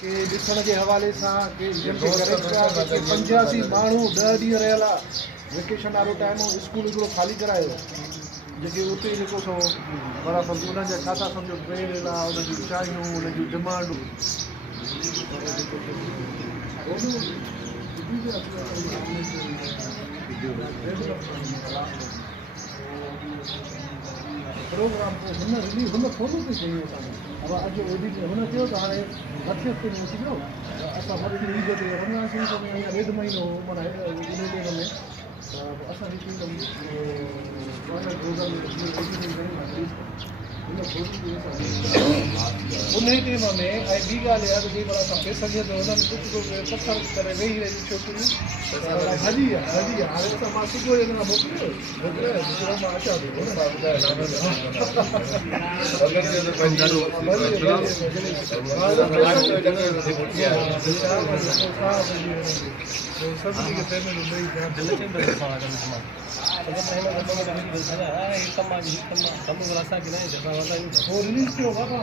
के ॾिसण जे हवाले सां के जंहिंखे करे 85 माण्हू 10 ॾींहं रहियल वेकेशन वारो टाइम स्कूल हिकिड़ो ख़ाली करायो जेके उते जेको सो बराबरि उन्हनि जा छा था सम्झो ट्रेन आहे उन्हनि जूं चाहियूं उन्हनि जूं डिमांडूं प्रोग्राम हुन रिलीज हुन फोटो ते कयूं असां अब अॼु वधीक हुन चयो त हाणे लक्ष्य ते मोकिलियो असां वरी ईद ते रमज़ान शरीफ़ में अञा 1.5 महीनो माना इन ॾींहं में त असां हिकु उन टाइम में ऐं ॿी ॻाल्हि आहे त जेकर असां पैसनि जे हुननि कुझु पथर करे वेही रहियूं छोकिरियूं हली आहे हाणे असां मां सुबुह जो हिन मोकिलियो मां अचां थो सभिनी खे रिलीज़ कयो बाबा